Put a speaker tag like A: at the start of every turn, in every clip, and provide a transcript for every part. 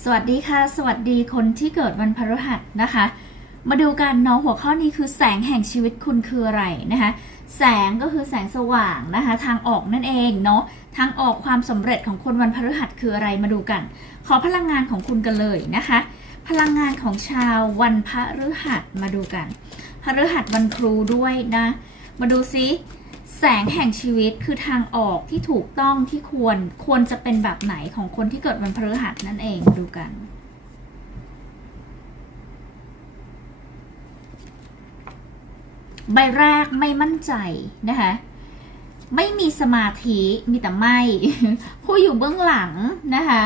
A: สวัสดีค่ะ สวัสดีคนที่เกิดวันพฤหัสนะคะ มาดูกันเนาะหัวข้อนี้คือแสงแห่งชีวิตคุณคืออะไรนะคะ แสงก็คือแสงสว่างนะคะ ทางออกนั่นเองเนาะทางออกความสำเร็จของคนวันพฤหัสคืออะไรมาดูกัน ขอพลังงานของคุณกันเลยนะคะ พลังงานของชาววันพฤหัสมาดูกันพฤหัสวันครูด้วยนะ มาดูซิ แสงแห่งชีวิตคือทางออกที่ถูกต้องที่ควรควรจะเป็นแบบไหนของคนที่เกิดวันพฤหัสนั่นเองดูกันใบแรกไม่มั่นใจนะคะไม่มีสมาธิมีแต่ไม่ ผู้อยู่เบื้องหลังนะคะ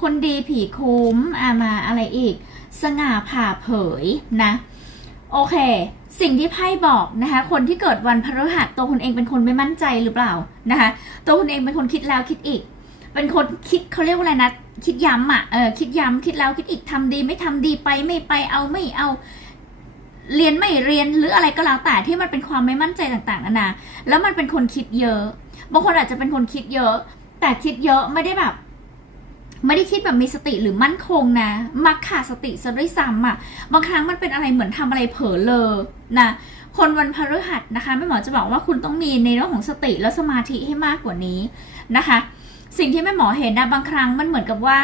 A: คนดีผีคุ้มอามาอะไรอีก สง่าผ่าเผยนะ โอเค สิ่งที่ไพ่บอกนะคะ คนที่เกิดวันพฤหัสตัวคุณเองเป็นคนไม่มั่นใจหรือเปล่านะคะ ตัวคุณเองเป็นคนคิดแล้วคิดอีก เป็นคนคิดเขาเรียกว่าอะไรนะ คิดย้ำอะ เออ คิดย้ำคิดแล้วคิดอีกทำดีไม่ทำดีไปไม่ไปเอาไม่เอา เรียนไม่เรียนหรืออะไรก็แล้วแต่ที่มันเป็นความไม่มั่นใจต่างๆนานา แล้วมันเป็นคนคิดเยอะ บางคนอาจจะเป็นคนคิดเยอะ แต่คิดเยอะไม่ได้แบบ ไม่ได้คิดแบบมีสติหรือมั่นคงนะ มักขาดสติซะด้วยซ้ำอะ บางครั้งมันเป็นอะไรเหมือนทำอะไรเผลอเลยนะ คนวันพฤหัสนะคะแม่หมอจะบอกว่าคุณต้องมีในเรื่องของสติและสมาธิให้มากกว่านี้นะคะ สิ่งที่แม่หมอเห็นนะบางครั้งมันเหมือนกับว่า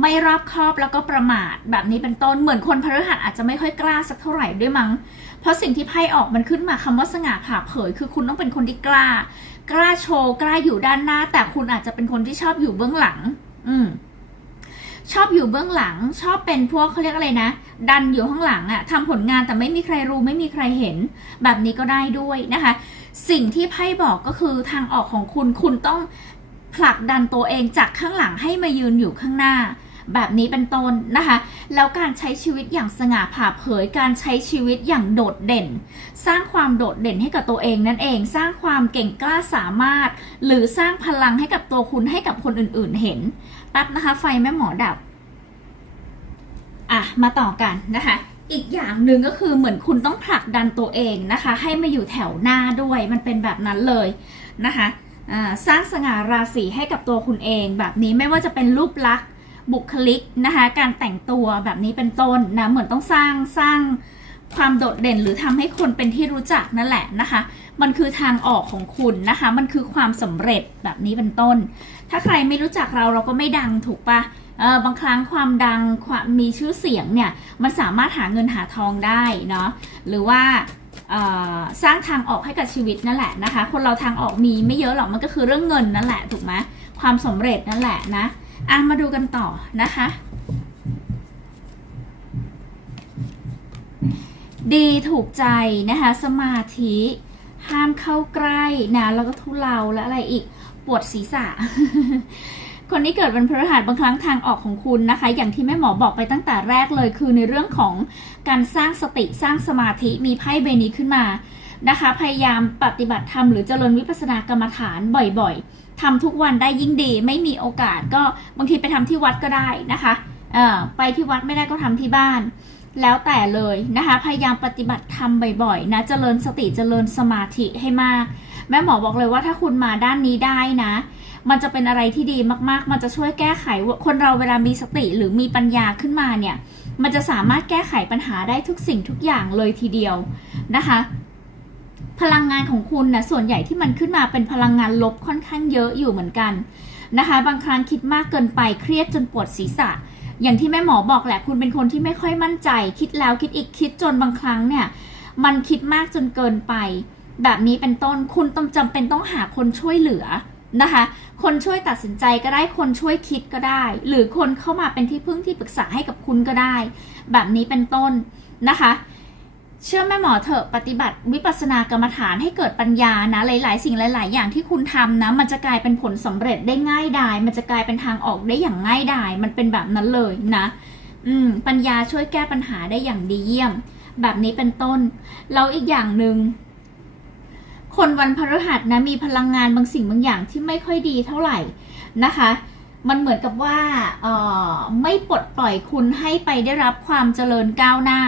A: ไม่รอบคอบแล้วก็ประมาทแบบนี้เป็นต้นเหมือนคนพฤหัสอาจจะไม่ค่อยกล้าสักเท่าไหร่ด้วยมั้ง เพราะสิ่งที่ไพ่ออกมันขึ้นมาคำว่าสง่าผ่าเผย คือคุณต้องเป็นคนที่กล้า กล้าโชว์กล้าอยู่ด้านหน้า แต่คุณอาจจะเป็นคนที่ชอบอยู่เบื้องหลัง อืมชอบอยู่เบื้องหลัง ชอบเป็นพวกเขาเรียกอะไรนะ ดันอยู่ข้างหลังอะทำผลงานแต่ไม่มีใครรู้ไม่มีใครเห็น แบบนี้ก็ได้ด้วยนะคะ สิ่งที่ไพ่บอกก็คือทางออกของคุณคุณต้องผลักดันตัวเองจากข้างหลังให้มายืนอยู่ข้างหน้า แบบนี้เป็นต้นนะคะ แล้วการใช้ชีวิตอย่างสง่าผ่าเผย การใช้ชีวิตอย่างโดดเด่น สร้างความโดดเด่นให้กับตัวเองนั่นเอง สร้างความเก่งกล้าสามารถ หรือสร้างพลังให้กับตัวคุณให้กับคนอื่นๆเห็นแป๊บนะคะ ไฟแม่หมอดับ อะ มาต่อกันนะคะอีกอย่างหนึ่งก็คือเหมือนคุณต้องผลักดันตัวเองนะคะ ให้มาอยู่แถวหน้าด้วยมันเป็นแบบนั้นเลยนะคะสร้างสง่าราศีให้กับตัวคุณเองแบบนี้ไม่ว่าจะเป็นรูปลักษณ์ บุคลิกนะคะการแต่งตัวแบบนี้เป็นต้นนะเหมือนต้องสร้างสร้างความโดดเด่นหรือทำให้คนเป็นที่รู้จักนั่นแหละนะคะ มันคือทางออกของคุณนะคะ มันคือความสำเร็จแบบนี้เป็นต้น ถ้าใครไม่รู้จักเราเราก็ไม่ดังถูกปะเออบางครั้งความดังความมีชื่อเสียงเนี่ยมันสามารถหาเงินหาทองได้เนาะหรือว่าสร้างทางออกให้กับชีวิตนั่นแหละนะคะ คนเราทางออกมีไม่เยอะหรอกมันก็คือเรื่องเงินนั่นแหละถูกไหมความสำเร็จนั่นแหละนะ อะมาดูกันต่อนะคะ ดีถูกใจนะคะสมาธิห้ามเข้าใกล้นะแล้วก็ทุเลาและอะไรอีกปวดศีรษะ คนที่เกิดวันพฤหัสบางครั้งทางออกของคุณนะคะ อย่างที่แม่หมอบอกไปตั้งแต่แรกเลย คือในเรื่องของการสร้างสติสร้างสมาธิมีไพ่ใบนี้ขึ้นมานะคะ พยายามปฏิบัติธรรมหรือเจริญวิปัสสนากรรมฐานบ่อยๆ ทำทุกวันได้ยิ่งดี ไม่มีโอกาสก็บางทีไปทำที่วัดก็ได้นะคะเอ่อไปที่วัดไม่ได้ก็ทำที่บ้าน แล้วแต่เลยนะคะ พยายามปฏิบัติธรรมบ่อยๆนะ เจริญสติเจริญสมาธิให้มาก แม่หมอบอกเลยว่าถ้าคุณมาด้านนี้ได้นะ มันจะเป็นอะไรที่ดีมากๆ มันจะช่วยแก้ไขคนเราเวลามีสติหรือมีปัญญาขึ้นมาเนี่ย มันจะสามารถแก้ไขปัญหาได้ทุกสิ่งทุกอย่างเลยทีเดียวนะคะ พลังงานของคุณนะส่วนใหญ่ที่มันขึ้นมาเป็นพลังงานลบค่อนข้างเยอะอยู่เหมือนกันนะคะ บางครั้งคิดมากเกินไปเครียดจนปวดศีรษะ อย่างที่แม่หมอบอกแหละ คุณเป็นคนที่ไม่ค่อยมั่นใจ คิดแล้วคิดอีกคิดจนบางครั้งเนี่ย มันคิดมากจนเกินไป แบบนี้เป็นต้นคุณต้องจำเป็นต้องหาคนช่วยเหลือนะคะ คนช่วยตัดสินใจก็ได้คนช่วยคิดก็ได้ หรือคนเข้ามาเป็นที่พึ่งที่ปรึกษาให้กับคุณก็ได้ แบบนี้เป็นต้นนะคะ เชื่อแม่หมอเถอะปฏิบัติวิปัสสนากรรมฐานให้เกิดปัญญานะ หลาย ๆ สิ่งหลาย ๆ อย่างที่คุณทำนะ มันจะกลายเป็นผลสำเร็จได้ง่ายดาย มันจะกลายเป็นทางออกได้อย่างง่ายดาย มันเป็นแบบนั้นเลยนะ อืม ปัญญาช่วยแก้ปัญหาได้อย่างดีเยี่ยม แบบนี้เป็นต้น แล้วอีกอย่างหนึ่งคนวันพฤหัสนะมีพลังงานบางสิ่งบางอย่างที่ไม่ค่อยดีเท่าไหร่นะคะ มันเหมือนกับว่าออไม่ปลดปล่อยคุณให้ไปได้รับความเจริญก้าวหน้า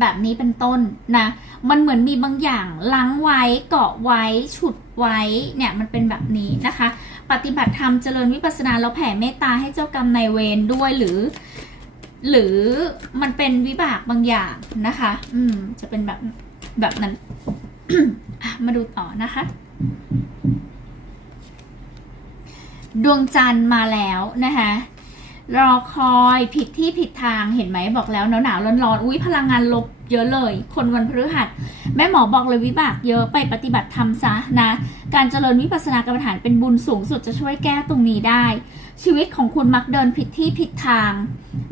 A: แบบนี้เป็นต้นนะ มันเหมือนมีบางอย่างล้างไว้เกาะไว้ฉุดไว้เนี่ยมันเป็นแบบนี้นะคะ ปฏิบัติธรรมเจริญวิปัสสนาแล้วแผ่เมตตาให้เจ้ากรรมนายเวรด้วยหรือ หรือมันเป็นวิบากบางอย่างนะคะ อืม จะเป็นแบบแบบนั้น มาดูต่อนะคะ ดวงจันทร์มาแล้วนะคะ รอคอยผิดที่ผิดทางเห็นไหมบอกแล้วหนาวหนาวร้อนร้อนๆอุ้ยพลังงานลบเยอะเลย คนวันพฤหัส แม่หมอบอกเลยวิบากเยอะไปปฏิบัติธรรมซะนะ การเจริญวิปัสสนากรรมฐานเป็นบุญสูงสุดจะช่วยแก้ตรงนี้ได้ ชีวิตของคุณมักเดินผิดที่ผิดทาง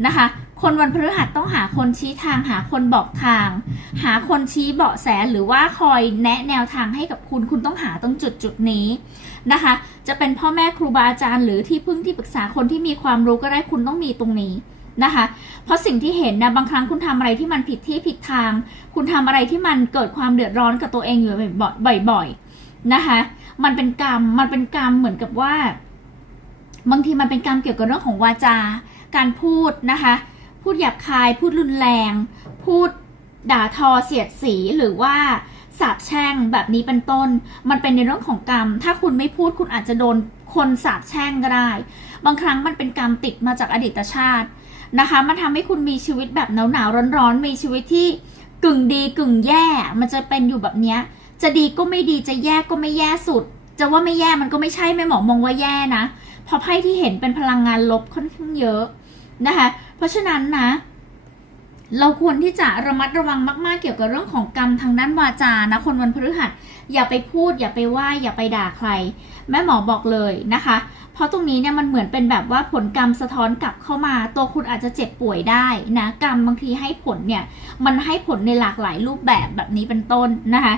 A: นะคะ คนวันพฤหัสต้องหาคนชี้ทางหาคนบอกทาง หาคนชี้เบาะแสหรือว่าคอยแนะแนวทางให้กับคุณคุณต้องหาตรงจุดจุดนี้ นะคะ จะเป็นพ่อแม่ครูบาอาจารย์ หรือที่พึ่งที่ปรึกษาคนที่มีความรู้ก็ได้คุณต้องมีตรงนี้นะคะ เพราะสิ่งที่เห็นนะบางครั้งคุณทำอะไรที่มันผิดที่ผิดทาง คุณทำอะไรที่มันเกิดความเดือดร้อนกับตัวเองอยู่บ่อยๆนะคะ มันเป็นกรรมมันเป็นกรรมเหมือนกับว่า บางทีมันเป็นกรรมเกี่ยวกับเรื่องของวาจา การพูดนะคะ พูดหยาบคาย พูดรุนแรง พูดด่าทอเสียดสีหรือว่า สาบแช่งแบบนี้เป็นต้น มันเป็นในเรื่องของกรรม ถ้าคุณไม่พูดคุณอาจจะโดนคนสาบแช่งก็ได้ บางครั้งมันเป็นกรรมติดมาจากอดีตชาตินะคะ มันทำให้คุณมีชีวิตแบบหนาวหนาวร้อนๆ มีชีวิตที่กึ่งดีกึ่งแย่ มันจะเป็นอยู่แบบเนี้ยจะดีก็ไม่ดีจะแย่ก็ไม่แย่สุด จะว่าไม่แย่มันก็ไม่ใช่แม่หมอมองว่าแย่นะเพราะไพ่ที่เห็นเป็นพลังงานลบค่อนข้างเยอะนะคะ เพราะฉะนั้นนะ เราควรที่จะระมัดระวังมากๆ เกี่ยวกับเรื่องของกรรมทางด้านวาจานะคนวันพฤหัสอย่าไปพูด อย่าไปว่าอย่าไปด่าใคร แม่หมอบอกเลยนะคะ เพราะตรงนี้เนี่ยมันเหมือนเป็นแบบว่าผลกรรมสะท้อนกลับเข้ามา ตัวคุณอาจจะเจ็บป่วยได้นะกรรมบางทีให้ผลเนี่ยมันให้ผลในหลากหลายรูปแบบแบบนี้เป็นต้นนะคะ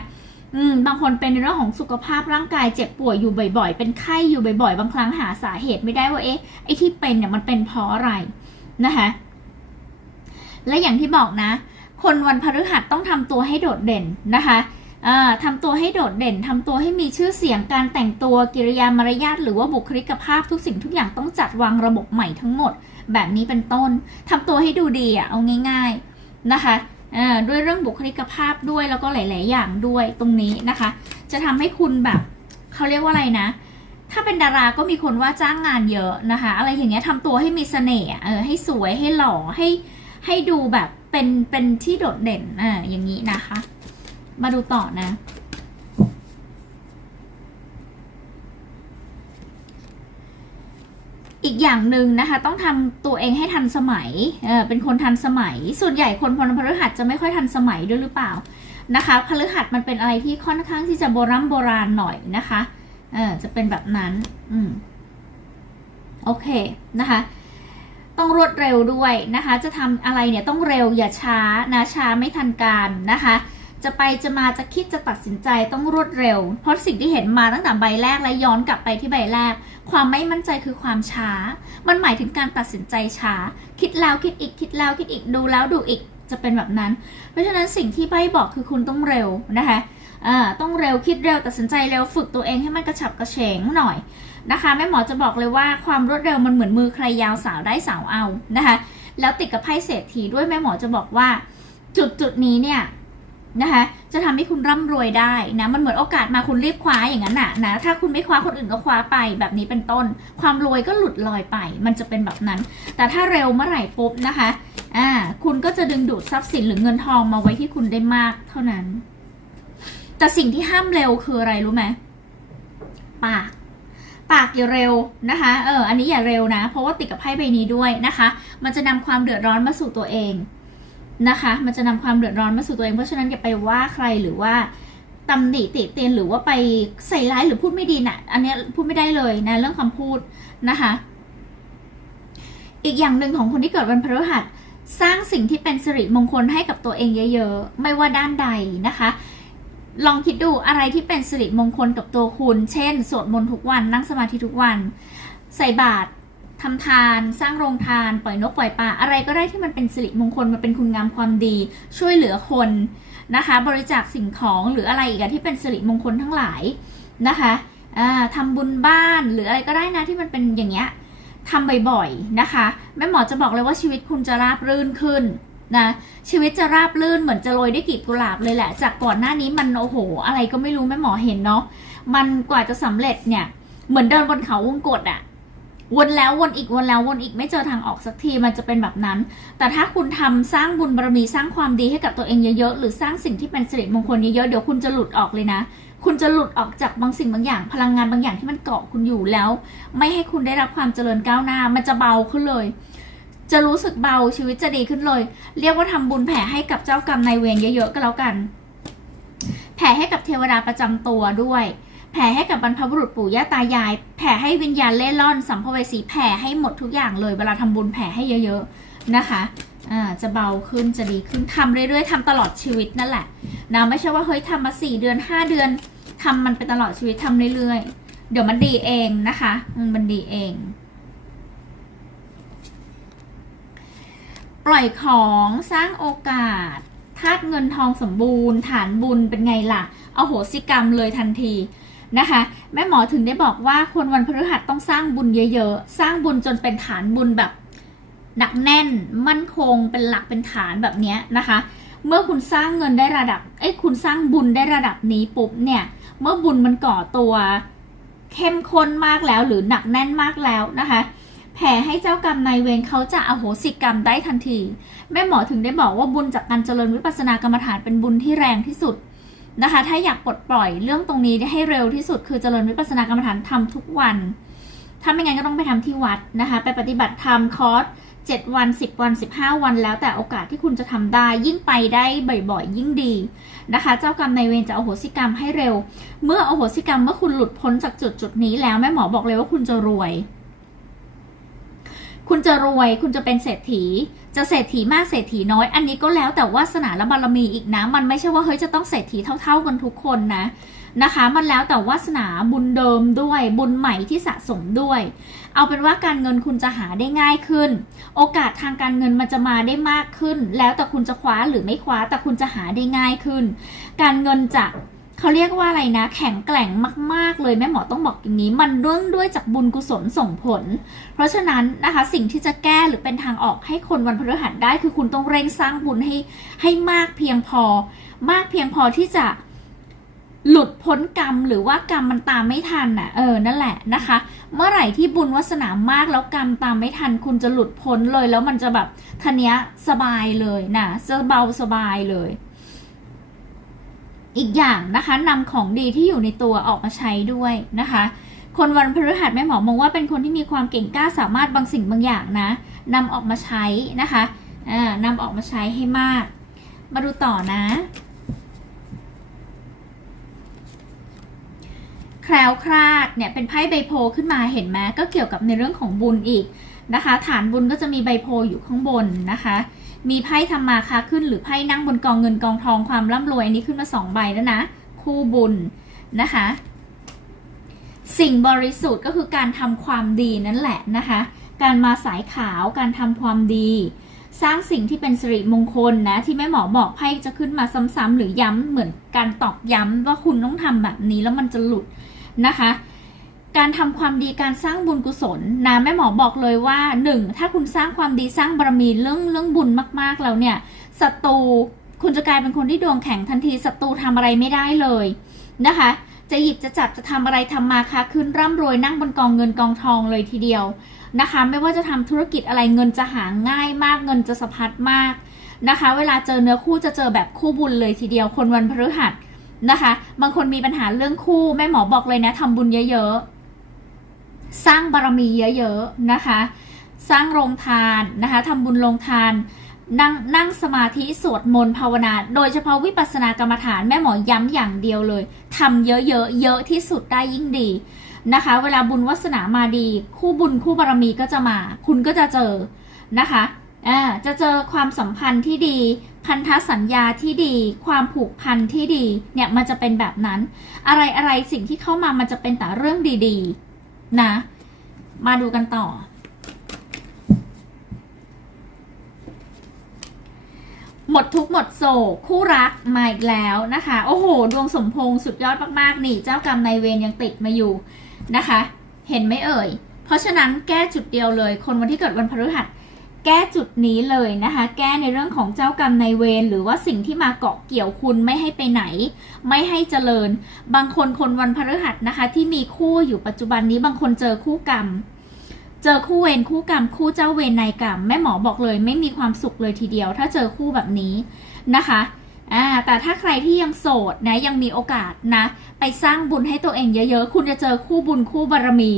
A: อืมบางคนเป็นเรื่องของสุขภาพร่างกายเจ็บป่วยอยู่บ่อย ๆ เป็นไข้อยู่บ่อยๆ บางครั้งหาสาเหตุไม่ได้ว่าเอ๊ะไอ้ที่เป็นเนี่ยมันเป็นเพราะอะไรนะคะ และอย่างที่บอกนะ คนวันพฤหัสต้องทำตัวให้โดดเด่นนะคะทำตัวให้โดดเด่นทำตัวให้มีชื่อเสียงการแต่งตัวกิริยามารยาทหรือว่าบุคลิกภาพทุกสิ่งทุกอย่างต้องจัดวางระบบใหม่ทั้งหมด แบบนี้เป็นต้นทำตัวให้ดูดีอะเอาง่าย ๆนะคะด้วยเรื่องบุคลิกภาพด้วยแล้วก็หลาย ๆ อย่างด้วยตรงนี้นะคะ จะทำให้คุณแบบเขาเรียกว่าอะไรนะ ถ้าเป็นดาราก็มีคนว่าจ้างงานเยอะนะคะ อะไรอย่างเงี้ยทำตัวให้มีเสน่ห์เออให้สวยให้หล่อให้ ให้ดูแบบเป็นเป็นที่โดดเด่นอ่าอย่างนี้นะคะ มาดูต่อนะ อีกอย่างหนึ่งนะคะ ต้องทำตัวเองให้ทันสมัยเออเป็นคนทันสมัย ส่วนใหญ่คนพลพฤหัสจะไม่ค่อยทันสมัยด้วยหรือเปล่านะคะพฤหัสมันเป็นอะไรที่ค่อนข้างที่จะโบราณโบราณหน่อยนะคะเออจะเป็นแบบนั้น อืมโอเคนะคะ ต้องรวดเร็วด้วยนะคะ จะทำอะไรเนี่ยต้องเร็วอย่าช้านะช้าไม่ทันการนะคะ จะไปจะมาจะคิดจะตัดสินใจต้องรวดเร็ว เพราะสิ่งที่เห็นมาตั้งแต่ใบแรกและย้อนกลับไปที่ใบแรก ความไม่มั่นใจคือความช้า มันหมายถึงการตัดสินใจช้า คิดแล้วคิดอีกคิดแล้วคิดอีกดูแล้วดูอีกจะเป็นแบบนั้น เพราะฉะนั้นสิ่งที่ใบบอกคือคุณต้องเร็วนะคะอ่าต้องเร็วคิดเร็วตัดสินใจเร็วฝึกตัวเองให้มันกระฉับกระเฉงหน่อย นะคะแม่หมอจะบอกเลยว่าความรวดเร็วมันเหมือนมือใครยาวสาวได้สาวเอานะคะ แล้วติดกับไพ่เศรษฐีด้วยแม่หมอจะบอกว่า จุดจุดนี้เนี่ยนะคะจะทำให้คุณร่ำรวยได้นะมันเหมือนโอกาสมาคุณรีบคว้าอย่างนั้นน่ะนะถ้าคุณไม่คว้าคนอื่นก็คว้าไปแบบนี้เป็นต้น ความรวยก็หลุดลอยไป มันจะเป็นแบบนั้น แต่ถ้าเร็วเมื่อไหร่ปุ๊บนะคะอ่าคุณก็จะดึงดูดทรัพย์สินหรือเงินทองมาไว้ที่คุณได้มากเท่านั้น แต่สิ่งที่ห้ามเร็วคืออะไรรู้ไหมปาก ปากอย่าเร็วนะคะ เออ อันนี้อย่าเร็วนะ เพราะว่าติดกับไพ่ใบนี้ด้วยนะคะ มันจะนำความเดือดร้อนมาสู่ตัวเองนะคะ มันจะนำความเดือดร้อนมาสู่ตัวเอง เพราะฉะนั้นอย่าไปว่าใครหรือว่าตำหนิติเตียนหรือว่าไปใส่ร้ายหรือพูดไม่ดีนะ่ะ อันนี้พูดไม่ได้เลยนะเรื่องคำพูดนะคะ อีกอย่างหนึ่งของคนที่เกิดวันพฤหัสสร้างสิ่งที่เป็นสิริมงคลให้กับตัวเองเยอะ ๆ ไม่ว่าด้านใดนะคะ ลองคิดดูอะไรที่เป็นสิริมงคลกับตัวคุณ เช่น สวดมนต์ทุกวัน นั่งสมาธิทุกวัน ใส่บาตรทำทาน สร้างโรงทาน ปล่อยนกปล่อยปลา อะไรก็ได้ที่มันเป็นสิริมงคล มันเป็นคุณงามความดี ช่วยเหลือคนนะคะ บริจาคสิ่งของหรืออะไรอีกที่เป็นสิริมงคลทั้งหลายนะคะอ่าทำบุญบ้านหรืออะไรก็ได้นะที่มันเป็นอย่างเงี้ยทำบ่อยๆนะคะ แม่หมอจะบอกเลยว่าชีวิตคุณจะราบรื่นขึ้น นะชีวิตจะราบลื่นเหมือนจะโรยได้กลีบกุหลาบเลยแหละ จากก่อนหน้านี้มันโอ้โห อะไรก็ไม่รู้แม่หมอเห็นเนาะมันกว่าจะสำเร็จเนี่ย เหมือนเดินบนเขาวงกตอะวนแล้ววนอีกวนแล้ววนอีกไม่เจอทางออกสักทีมันจะเป็นแบบนั้น แต่ถ้าคุณทำสร้างบุญบารมีสร้างความดีให้กับตัวเองเยอะๆหรือสร้างสิ่งที่เป็นสิริมงคลเยอะๆเดี๋ยวคุณจะหลุดออกเลยนะ คุณจะหลุดออกจากบางสิ่งบางอย่าง พลังงานบางอย่างที่มันเกาะคุณอยู่แล้ว ไม่ให้คุณได้รับความเจริญก้าวหน้ามันจะเบาขึ้นเลย จะรู้สึกเบาชีวิตจะดีขึ้นเลย เรียกว่าทำบุญแผ่ให้กับเจ้ากรรมนายเวรเยอะๆก็แล้วกัน แผ่ให้กับเทวดาประจำตัวด้วย แผ่ให้กับบรรพบุรุษปู่ย่าตายาย แผ่ให้วิญญาณเล่ร่อนสัมภเวสีแผ่ให้หมดทุกอย่างเลยเวลาทำบุญแผ่ให้เยอะๆนะคะอ่าจะเบาขึ้นจะดีขึ้นทำเรื่อยๆทำตลอดชีวิตนั่นแหละนะไม่ใช่ว่าเฮ้ยทำมาสี่เดือนห้าเดือนทำมันไปตลอดชีวิตทำเรื่อยๆ เดี๋ยวมันดีเองนะคะมันดีเอง ปล่อยของสร้างโอกาสธาตุเงินทองสมบูรณ์ ฐานบุญเป็นไงล่ะเอาโหสิกรรมเลยทันทีนะคะ แม่หมอถึงได้บอกว่าคนวันพฤหัสต้องสร้างบุญเยอะๆ สร้างบุญจนเป็นฐานบุญแบบหนักแน่น มั่นคงเป็นหลักเป็นฐานแบบนี้นะคะ เมื่อคุณสร้างเงินได้ระดับเอ้ยคุณสร้างบุญได้ระดับนี้ปุ๊บเนี่ย เมื่อบุญมันก่อตัวเข้มข้นมากแล้วหรือหนักแน่นมากแล้วนะคะ แผ่ให้เจ้ากรรมนายเวรเขาจะอโหสิกรรมได้ทันที แม่หมอถึงได้บอกว่าบุญจากการเจริญวิปัสสนากรรมฐานเป็นบุญที่แรงที่สุดนะคะ ถ้าอยากปลดปล่อยเรื่องตรงนี้ได้ให้เร็วที่สุด คือเจริญวิปัสสนากรรมฐานทำทุกวัน ถ้าไม่งั้นก็ต้องไปทำที่วัดนะคะ ไปปฏิบัติธรรมคอร์ส7วัน 10 วัน 15 วันแล้วแต่โอกาสที่คุณจะทำได้ ยิ่งไปได้บ่อยๆ ยิ่งดีนะคะ เจ้ากรรมนายเวรจะอโหสิกรรมให้เร็ว เมื่ออโหสิกรรมเมื่อคุณหลุดพ้นจากจุดจุดนี้แล้วแม่หมอบอกเลยว่าคุณจะรวย คุณจะรวยคุณจะเป็นเศรษฐี จะเศรษฐีมากเศรษฐีน้อย อันนี้ก็แล้วแต่วาสนาและบารมีอีกนะ มันไม่ใช่ว่าเฮ้ยจะต้องเศรษฐีเท่า ๆกันทุกคนนะนะคะ มันแล้วแต่วาสนาบุญเดิมด้วย บุญใหม่ที่สะสมด้วย เอาเป็นว่าการเงินคุณจะหาได้ง่ายขึ้น โอกาสทางการเงินมันจะมาได้มากขึ้น แล้วแต่คุณจะคว้าหรือไม่คว้าแต่คุณจะหาได้ง่ายขึ้น การเงินจะ เขาเรียกว่าอะไรนะ แข็งแกร่งมาก ๆ เลยแม่หมอต้องบอกอย่างนี้ มันเรื่องด้วยจากบุญกุศลส่งผล เพราะฉะนั้นนะคะสิ่งที่จะแก้หรือเป็นทางออกให้คนวันพฤหัสได้ คือคุณต้องเร่งสร้างบุญให้ให้มากเพียงพอ มากเพียงพอที่จะหลุดพ้นกรรมหรือว่ากรรมมันตามไม่ทันน่ะเออนั่นแหละนะคะ เมื่อไหร่ที่บุญวาสนามากแล้วกรรมตามไม่ทัน คุณจะหลุดพ้นเลย แล้วมันจะแบบทันเนี้ยสบายเลยนะจะเบาสบายเลย อีกอย่างนะคะนำของดีที่อยู่ในตัวออกมาใช้ด้วยนะคะ คนวันพฤหัสแม่หมอมองว่าเป็นคนที่มีความเก่งกล้าสามารถบางสิ่งบางอย่างนะนำออกมาใช้นะคะอ่านำออกมาใช้ให้มาก มาดูต่อนะ แคล้วคลาดเนี่ยเป็นไพ่ใบโพขึ้นมาเห็นไหมก็เกี่ยวกับในเรื่องของบุญอีก นะคะ ฐานบุญก็จะมีใบโพลอยู่ข้างบนนะคะ มีไพ่ทำมาค้าขึ้นหรือไพ่นั่งบนกองเงินกองทองความร่ำรวยอันนี้ขึ้นมาสองใบแล้วนะคู่บุญนะคะ สิ่งบริสุทธิ์ก็คือการทำความดีนั่นแหละนะคะ การมาสายขาวการทำความดี สร้างสิ่งที่เป็นสิริมงคลนะที่แม่หมอบอกไพ่จะขึ้นมาซ้ำๆหรือย้ำเหมือนการตอกย้ำว่าคุณต้องทำแบบนี้แล้วมันจะหลุดนะคะ การทำความดีการสร้างบุญกุศลนะแม่หมอบอกเลยว่าหนึ่งถ้าคุณสร้างความดีสร้างบารมีเรื่องเรื่องบุญมากๆแล้วเนี่ยศัตรูคุณจะกลายเป็นคนที่ดวงแข็งทันทีศัตรูทำอะไรไม่ได้เลยนะคะจะหยิบจะจับจะทำอะไรทำมาค้าขึ้นร่ำรวยนั่งบนกองเงินกองทองเลยทีเดียวนะคะ ไม่ว่าจะทำธุรกิจอะไรเงินจะหาง่ายมากเงินจะสะพัดมากนะคะ เวลาเจอเนื้อคู่จะเจอแบบคู่บุญเลยทีเดียวคนวันพฤหัสนะคะ บางคนมีปัญหาเรื่องคู่แม่หมอบอกเลยนะทำบุญเยอะๆ สร้างบารมีเยอะๆนะคะ สร้างโรงทานนะคะทำบุญโรงทานนั่งนั่งสมาธิสวดมนต์ภาวนา โดยเฉพาะวิปัสสนากรรมฐานแม่หมอย้ำอย่างเดียวเลยทำเยอะๆเยอะที่สุดได้ยิ่งดีนะคะ เวลาบุญวาสนามาดี คู่บุญคู่บารมีก็จะมา คุณก็จะเจอนะคะอ่าจะเจอความสัมพันธ์ที่ดี พันธสัญญาที่ดี ความผูกพันที่ดีเนี่ยมันจะเป็นแบบนั้น อะไรอะไรสิ่งที่เข้ามามันจะเป็นแต่เรื่องดี ๆ นะ มาดูกันต่อ หมดทุกหมดโศกคู่รักมาอีกแล้วนะคะ โอ้โห ดวงสมพงษ์สุดยอดมากๆ นี่ เจ้ากรรมนายเวรยังติดมาอยู่นะคะ เห็นไหมเอ่ย เพราะฉะนั้นแก้จุดเดียวเลย คนวันที่เกิดวันพฤหัส แก้จุดนี้เลยนะคะ แก้ในเรื่องของเจ้ากรรมนายเวรหรือว่าสิ่งที่มาเกาะเกี่ยวคุณไม่ให้ไปไหน ไม่ให้เจริญ บางคนคนวันพฤหัสนะคะ ที่มีคู่อยู่ปัจจุบันนี้บางคนเจอคู่กรรม เจอคู่เวรคู่กรรม คู่เจ้าเวรนายกรรมแม่หมอบอกเลย ไม่มีความสุขเลยทีเดียว ถ้าเจอคู่แบบนี้นะคะอ่าแต่ถ้าใครที่ยังโสดนะยังมีโอกาสนะ ไปสร้างบุญให้ตัวเองเยอะๆ คุณจะเจอคู่บุญคู่บารมี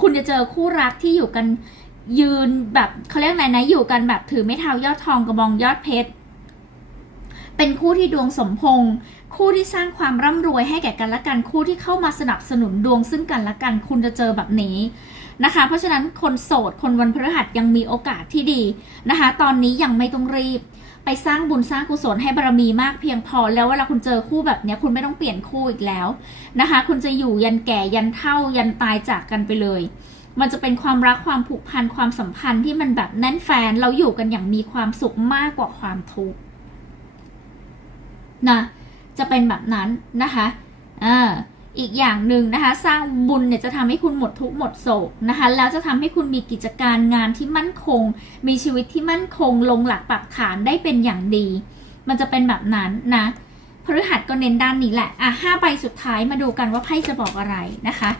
A: คุณจะเจอคู่รักที่อยู่กัน ยืนแบบเขาเรียกไงนะอยู่กันแบบถือไม่เท้ายอดทองกระบองยอดเพชร เป็นคู่ที่ดวงสมพงษ์คู่ที่สร้างความร่ำรวยให้แก่กันและกันคู่ที่เข้ามาสนับสนุนดวงซึ่งกันและกันคุณจะเจอแบบนี้นะคะ เพราะฉะนั้นคนโสดคนวันพฤหัสยังมีโอกาสที่ดีนะคะ ตอนนี้ยังไม่ต้องรีบ ไปสร้างบุญสร้างกุศลให้บารมีมากเพียงพอแล้วเวลาคุณเจอคู่แบบนี้คุณไม่ต้องเปลี่ยนคู่อีกแล้วนะคะ คุณจะอยู่ยันแก่ยันเฒ่ายันตายจากกันไปเลย มันจะเป็นความรักความผูกพันความสัมพันธ์ที่มันแบบแน่นแฟนเราอยู่กันอย่างมีความสุขมากกว่าความทุกข์นะจะเป็นแบบนั้นนะคะอ่าอีกอย่างหนึ่งนะคะ สร้างบุญเนี่ยจะทำให้คุณหมดทุกข์หมดโศกนะคะแล้วจะทำให้คุณมีกิจการงานที่มั่นคง มีชีวิตที่มั่นคง ลงหลักปักฐานได้เป็นอย่างดี มันจะเป็นแบบนั้นนะพฤหัสก็เน้นด้านนี้แหละอะห้าใบสุดท้ายมาดูกันว่าไพ่จะบอกอะไรนะคะ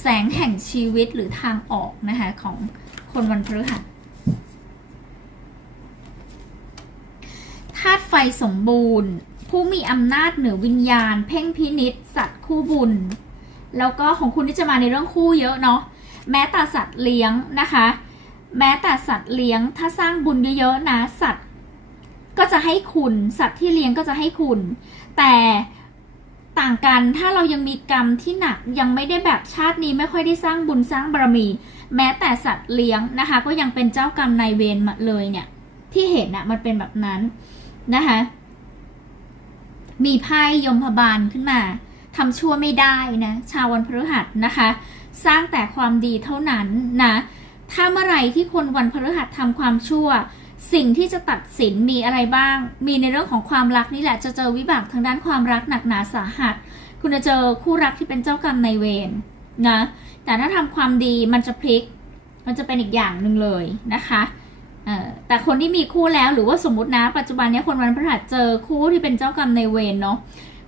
A: แสงแห่งชีวิตหรือทางออกนะคะของคนวันพฤหัสธาตุไฟสมบูรณ์ ผู้มีอำนาจเหนือวิญญาณ เพ่งพินิษสัตว์คู่บุญ แล้วก็ของคุณที่จะมาในเรื่องคู่เยอะเนาะแม้แต่สัตว์เลี้ยงนะคะ แม้แต่สัตว์เลี้ยงถ้าสร้างบุญเยอะๆนะสัตว์ก็จะให้คุณ สัตว์ที่เลี้ยงก็จะให้คุณ แต่ ต่างกัน ถ้าเรายังมีกรรมที่หนักยังไม่ได้แบบชาตินี้ไม่ค่อยได้สร้างบุญสร้างบารมี แม้แต่สัตว์เลี้ยงนะคะ ก็ยังเป็นเจ้ากรรมนายเวรมาเลยเนี่ย ที่เห็นนะมันเป็นแบบนั้นนะคะ มีไพ่ยมพบาลขึ้นมาทำชั่วไม่ได้นะชาววันพฤหัสนะคะ สร้างแต่ความดีเท่านั้นนะถ้าเมื่อไหร่ที่คนวันพฤหัสทำความชั่ว สิ่งที่จะตัดสินมีอะไรบ้าง มีในเรื่องของความรักนี่แหละ จะเจอวิบากทางด้านความรักหนักหนาสาหัส คุณจะเจอคู่รักที่เป็นเจ้ากรรมนายเวรนะ แต่ถ้าทำความดีมันจะพลิก มันจะเป็นอีกอย่างหนึ่งเลยนะคะแต่คนที่มีคู่แล้วหรือว่าสมมตินะปัจจุบันนี้คนวันพฤหัสเจอคู่ที่เป็นเจ้ากรรมนายเวรเนาะ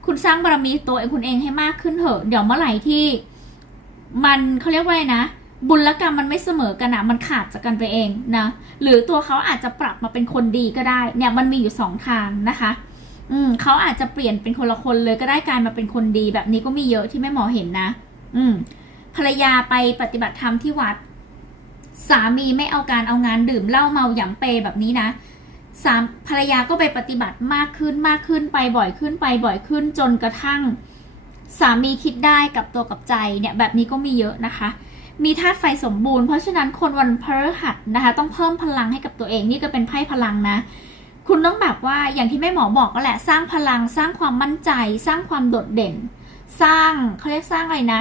A: คุณสร้างบารมีตัวเองคุณเองให้มากขึ้นเถอะ เดี๋ยวเมื่อไหร่ที่ มันเขาเรียกว่าไรนะ บุญและกรรมมันไม่เสมอกันนะมันขาดจากกันไปเองนะหรือตัวเขาอาจจะปรับมาเป็นคนดีก็ได้ เนี่ยมันมีอยู่สองทางนะคะ อืมเขาอาจจะเปลี่ยนเป็นคนละคนเลยก็ได้กลายมาเป็นคนดีแบบนี้ก็มีเยอะที่แม่หมอเห็นนะ อืมภรรยาไปปฏิบัติธรรมที่วัด สามีไม่เอาการเอางานดื่มเหล้าเมาหยำเปแบบนี้นะสามภรรยาก็ไปปฏิบัติมากขึ้นมากขึ้นไปบ่อยขึ้นไปบ่อยขึ้นจนกระทั่ง สามีคิดได้กับตัวกับใจเนี่ยแบบนี้ก็มีเยอะนะคะ มีธาตุไฟสมบูรณ์ เพราะฉะนั้นคนวันพฤหัสนะคะ ต้องเพิ่มพลังให้กับตัวเองนี่ก็เป็นไพ่พลังนะ คุณต้องแบบว่าอย่างที่แม่หมอบอกก็แหละ สร้างพลังสร้างความมั่นใจ สร้างความโดดเด่น สร้างเขาเรียกสร้างอะไรนะ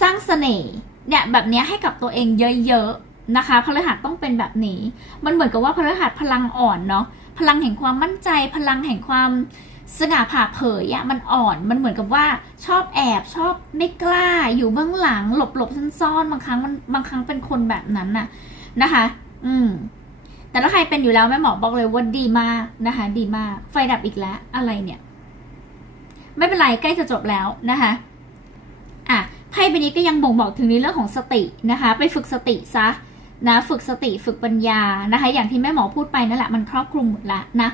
A: สร้างเสน่ห์เนี่ยแบบนี้ให้กับตัวเองเยอะๆนะคะพฤหัสต้องเป็นแบบนี้ มันเหมือนกับว่าพฤหัสพลังอ่อนเนาะพลังแห่งความมั่นใจ พลังแห่งความ สง่าผ่าเผยอะมันอ่อนมันเหมือนกับว่าชอบแอบชอบไม่กล้า อยู่เบื้องหลัง หลบหลบๆซ่อนๆบางครั้งมันบางครั้งเป็นคนแบบนั้นน่ะนะคะ อืม แต่ถ้าใครเป็นอยู่แล้วแม่หมอบอกเลยว่าดีมากนะคะ ดีมาก ไฟดับอีกแล้ว อะไรเนี่ย ไม่เป็นไรใกล้จะจบแล้วนะคะอะไพ่ใบนี้ก็ยังบ่งบอกถึงในเรื่องของสตินะคะ ไปฝึกสติซะนะ ฝึกสติฝึกปัญญานะคะ อย่างที่แม่หมอพูดไปนั่นแหละมันครอบคลุมหมดละนะ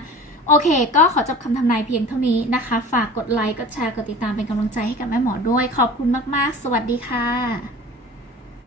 A: โอเค ก็ขอจบคำทำนายเพียงเท่านี้นะคะ ฝากกดไลค์ กดแชร์ กดติดตามเป็นกำลังใจให้กับแม่หมอด้วย ขอบคุณมาก ๆ สวัสดีค่ะ